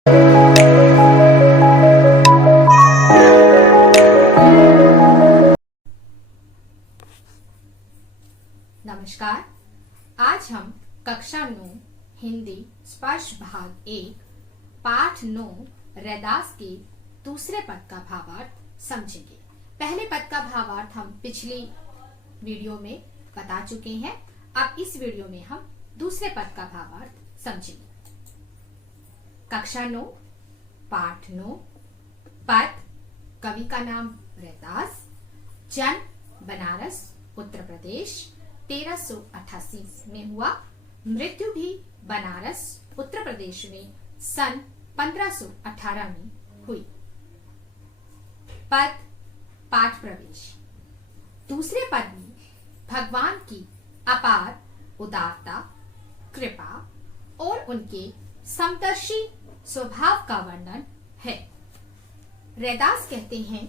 नमस्कार। आज हम कक्षा 9 हिंदी स्पर्श भाग 1 पाठ 9 रैदास के दूसरे पद का भावार्थ समझेंगे। पहले पद का भावार्थ हम पिछली वीडियो में बता चुके हैं। अब इस वीडियो में हम दूसरे पद का भावार्थ समझेंगे। कक्षा 9 पाठ 9 पद, कवि का नाम रैदास, जन्म बनारस उत्तर प्रदेश 1388 में हुआ, मृत्यु भी बनारस उत्तर प्रदेश में सन 1518 में हुई। पद पाठ प्रवेश। दूसरे पद में भगवान की अपार उदारता, कृपा और उनके समदर्शी स्वभाव का वर्णन है। रैदास कहते हैं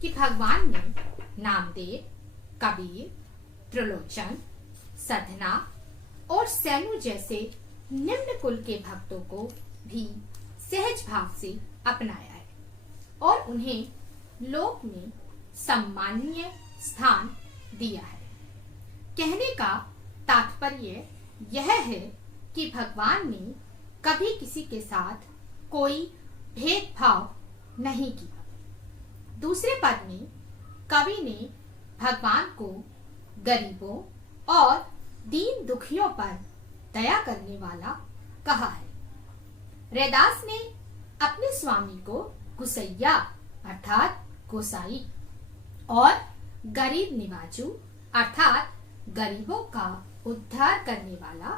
कि भगवान ने नामदेव, कबीर, त्रिलोचन, सधना और सैनु जैसे निम्न कुल के भक्तों को भी सहज भाव से अपनाया है और उन्हें लोक में सम्माननीय स्थान दिया है। कहने का तात्पर्य यह है कि भगवान ने कभी किसी के साथ कोई भेदभाव नहीं किया। दूसरे पद में कवि ने भगवान को गरीबों और दीन दुखियों पर दया करने वाला कहा है। रैदास ने अपने स्वामी को गुसैया अर्थात गोसाई और गरीब निवाजू अर्थात गरीबों का उद्धार करने वाला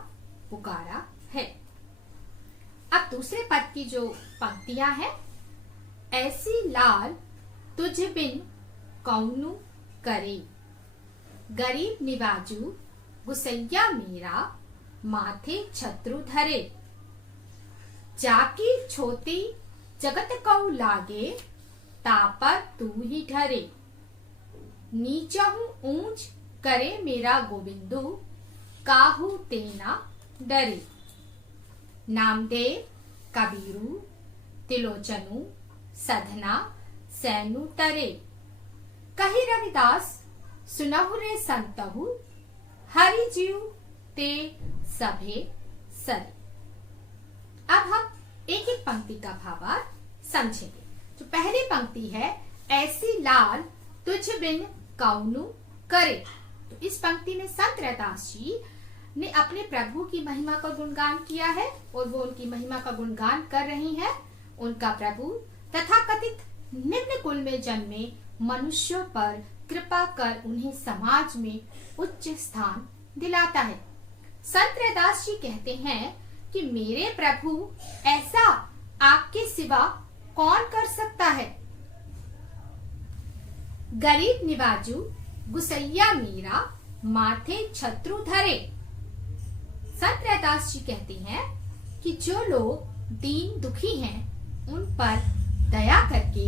पुकारा है। अब दूसरे पद की जो पंक्तियां हैं, ऐसी लाल तुझ बिन कौनु करे, गरीब निवाजू गुसैया मेरा माथे छत्रु धरे, जाकी छोटी जगत कौ लागे तापर तू ही ढरे, नीचहु ऊंच करे मेरा गोविंदु काहू तेना डरे, नामदेव, कबीरू, तिलोचनु, सधना, सैनु तरे, कही रविदास सुनहु रे संतहु, हरि जीव ते सभे सरे। अब हम एक एक पंक्ति का भावार्थ समझेंगे। तो पहली पंक्ति है, ऐसी लाल तुझ बिन कौनु करे। तो इस पंक्ति में संत रैदास जी ने अपने प्रभु की महिमा का गुणगान किया है और वो उनकी महिमा का गुणगान कर रही हैं। उनका प्रभु तथाकथित निम्न कुल में जन्मे मनुष्यों पर कृपा कर उन्हें समाज में उच्च स्थान दिलाता है। संत रैदास जी कहते हैं कि मेरे प्रभु ऐसा आपके सिवा कौन कर सकता है। गरीब निवाजू गुसैया मेरा माथे छत्रु धरे। संत रैदास जी कहते हैं कि जो लोग दीन दुखी हैं उन पर दया करके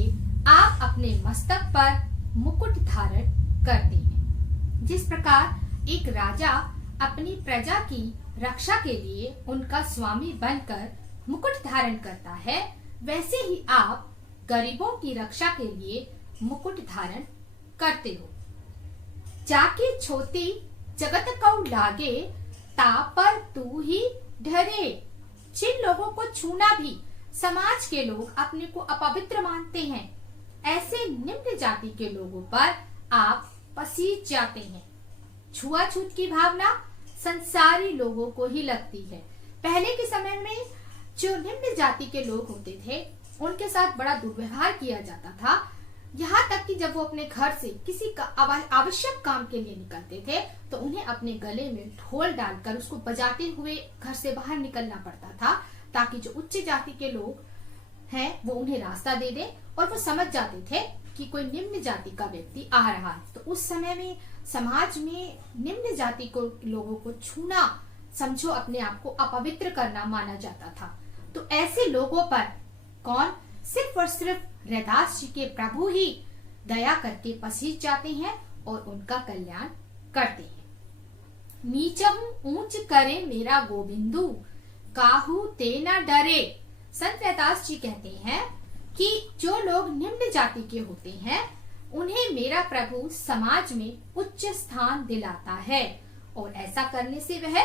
आप अपने मस्तक पर मुकुट धारण करते हैं। जिस प्रकार एक राजा अपनी प्रजा की रक्षा के लिए उनका स्वामी बनकर मुकुट धारण करता है, वैसे ही आप गरीबों की रक्षा के लिए मुकुट धारण करते हो। जाके छोटी जगत कौ लागे तापर तू ही ढरे। जिन लोगों को छूना भी समाज के लोग अपने को अपवित्र मानते हैं, ऐसे निम्न जाति के लोगों पर आप पसीज जाते हैं। छुआछूत की भावना संसारी लोगों को ही लगती है। पहले के समय में जो निम्न जाति के लोग होते थे उनके साथ बड़ा दुर्व्यवहार किया जाता था। यहाँ तक कि जब वो अपने घर से किसी का आवश्यक काम के लिए निकलते थे तो उन्हें अपने गले में ढोल डालकर उसको बजाते हुए घर से बाहर निकलना पड़ता था, ताकि जो उच्च जाति के लोग हैं वो उन्हें रास्ता दे दे और वो समझ जाते थे कि कोई निम्न जाति का व्यक्ति आ रहा है। तो उस समय में समाज में निम्न जाति को लोगों को छूना समझो अपने आप को अपवित्र करना माना जाता था। तो ऐसे लोगों पर कौन, सिर्फ और सिर्फ रैदास जी के प्रभु ही दया करके पसीज जाते हैं और उनका कल्याण करते हैं। नीचहु ऊंच करे मेरा गोविंदु काहू ते न डरे। संत रैदास जी कहते हैं कि जो लोग निम्न जाति के होते हैं उन्हें मेरा प्रभु समाज में उच्च स्थान दिलाता है और ऐसा करने से वह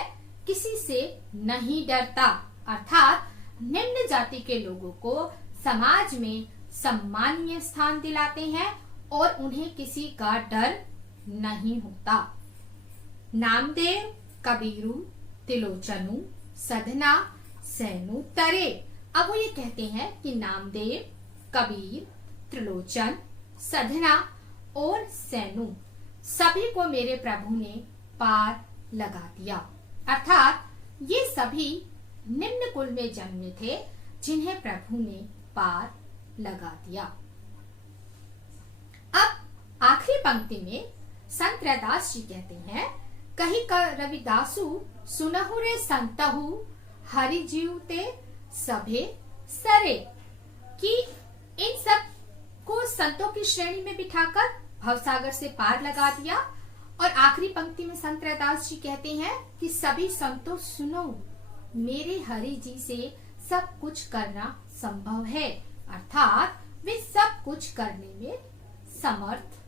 किसी से नहीं डरता। अर्थात निम्न जाति के लोगों को समाज में सम्मानीय स्थान दिलाते हैं और उन्हें किसी का डर नहीं होता। नामदेव कबीरू तिलोचनु सधना सैनु तरे। अब वो ये कहते हैं कि नामदेव कबीर त्रिलोचन सधना और सैनु सभी को मेरे प्रभु ने पार लगा दिया। अर्थात ये सभी निम्न कुल में जन्मे थे जिन्हें प्रभु ने पार लगा दिया। अब आखिरी पंक्ति में संत रैदास जी कहते हैं, कही कर रविदासु सुनहु रे संतहु हरि जीव ते सभे सरे, कि इन सब को संतों की श्रेणी में बिठाकर भवसागर से पार लगा दिया। और आखिरी पंक्ति में संत रैदास जी कहते हैं कि सभी संतों सुनो, मेरे हरि जी से सब कुछ करना संभव है। अर्थात वे सब कुछ करने में समर्थ